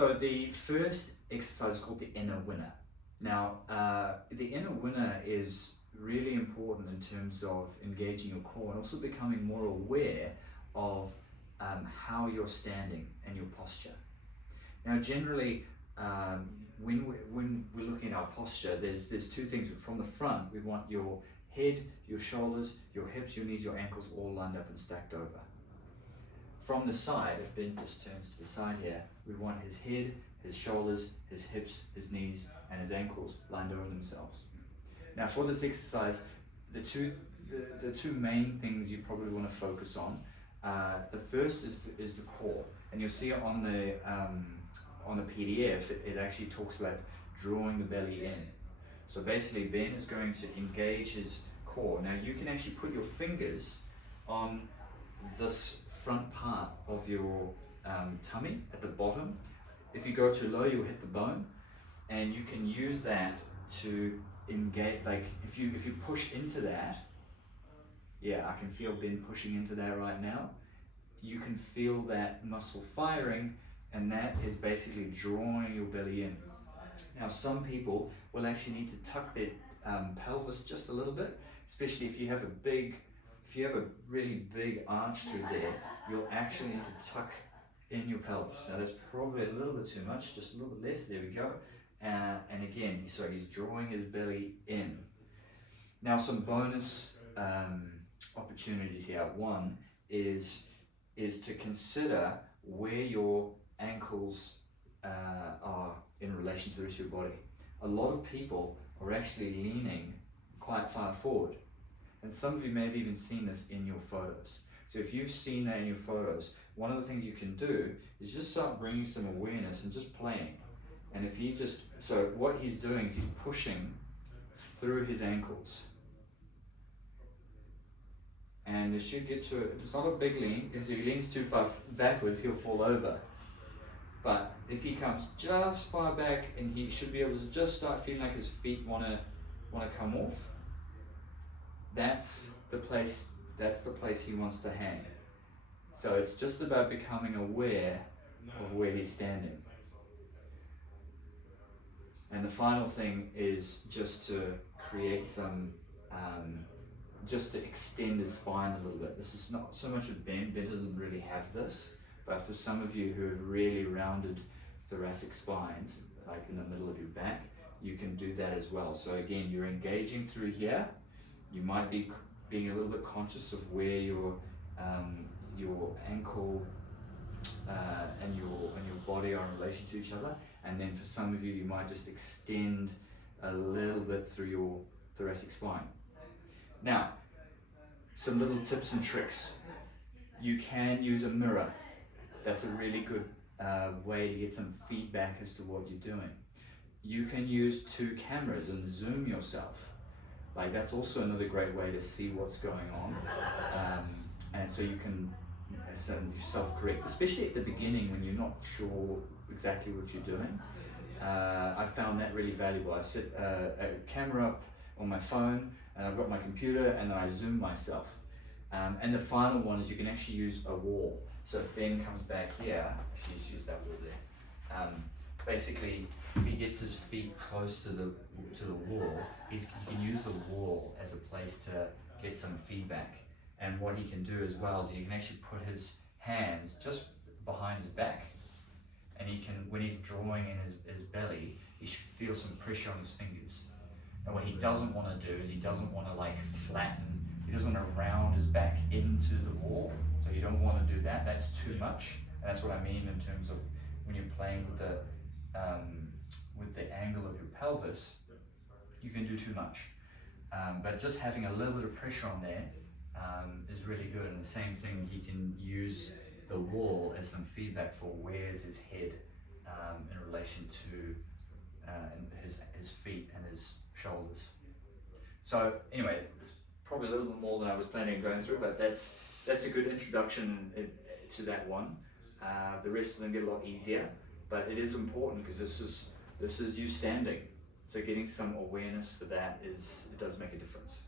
So the first exercise is called the inner winner. Now, the inner winner is really important in terms of engaging your core and also becoming more aware of how you're standing and your posture. Now, generally, when we're looking at our posture, there's two things. From the front, we want your head, your shoulders, your hips, your knees, your ankles all lined up and stacked over. From the side, if Ben just turns to the side here, we want his head, his shoulders, his hips, his knees, and his ankles lined over themselves. Now, for this exercise, the two main things you probably want to focus on. The first is the core, and you'll see it on the PDF. It actually talks about drawing the belly in. So basically, Ben is going to engage his core. Now, you can actually put your fingers on this front part of your tummy at the bottom. If you go too low, you'll hit the bone, and you can use that to engage. Like if you push into that, yeah, I can feel Ben pushing into that right now. You can feel that muscle firing, and that is basically drawing your belly in. Now, some people will actually need to tuck their pelvis just a little bit, especially if you have a really big arch through there. You'll actually need to tuck in your pelvis. Now, that's probably a little bit too much, just a little bit less. There we go. And again, so he's drawing his belly in. Now, some bonus opportunities here. One is to consider where your ankles are in relation to the rest of your body. A lot of people are actually leaning quite far forward, and some of you may have even seen this in your photos. So if you've seen that in your photos, one of the things you can do is just start bringing some awareness and just playing. And if he so what he's doing is he's pushing through his ankles. And it should get to it's not a big lean, because if he leans too far backwards, he'll fall over. But if he comes just far back, and he should be able to just start feeling like his feet want to come off, that's the place he wants to hang. So it's just about becoming aware of where he's standing. And the final thing is just to create some, just to extend his spine a little bit. This is not so much of Ben. Ben doesn't really have this. But for some of you who have really rounded thoracic spines, like in the middle of your back, you can do that as well. So again, you're engaging through here. You might be being a little bit conscious of where your ankle and your body are in relation to each other. And then for some of you, you might just extend a little bit through your thoracic spine. Now, some little tips and tricks. You can use a mirror. That's a really good way to get some feedback as to what you're doing. You can use two cameras and zoom yourself. Like, that's also another great way to see what's going on. And so you can self-correct, especially at the beginning when you're not sure exactly what you're doing. I found that really valuable. I set a camera up on my phone, and I've got my computer, and then I zoom myself. And the final one is you can actually use a wall. So if Ben comes back here, actually just use that wall there. Basically, if he gets his feet close to the wall, he can use the wall as a place to get some feedback. And what he can do as well is he can actually put his hands just behind his back, and he can, when he's drawing in his belly, he should feel some pressure on his fingers. And what he doesn't want to do is he doesn't want to like flatten. He doesn't want to round his back into the wall. So you don't want to do that. That's too much. And that's what I mean in terms of when you're playing with the angle of your pelvis, you can do too much. But just having a little bit of pressure on there is really good. And the same thing, he can use the wall as some feedback for where's his head in relation to his feet and his shoulders. So anyway, it's probably a little bit more than I was planning on going through, but that's a good introduction to that one. The rest of them get a lot easier, but it is important because this is you standing. So getting some awareness for that it does make a difference.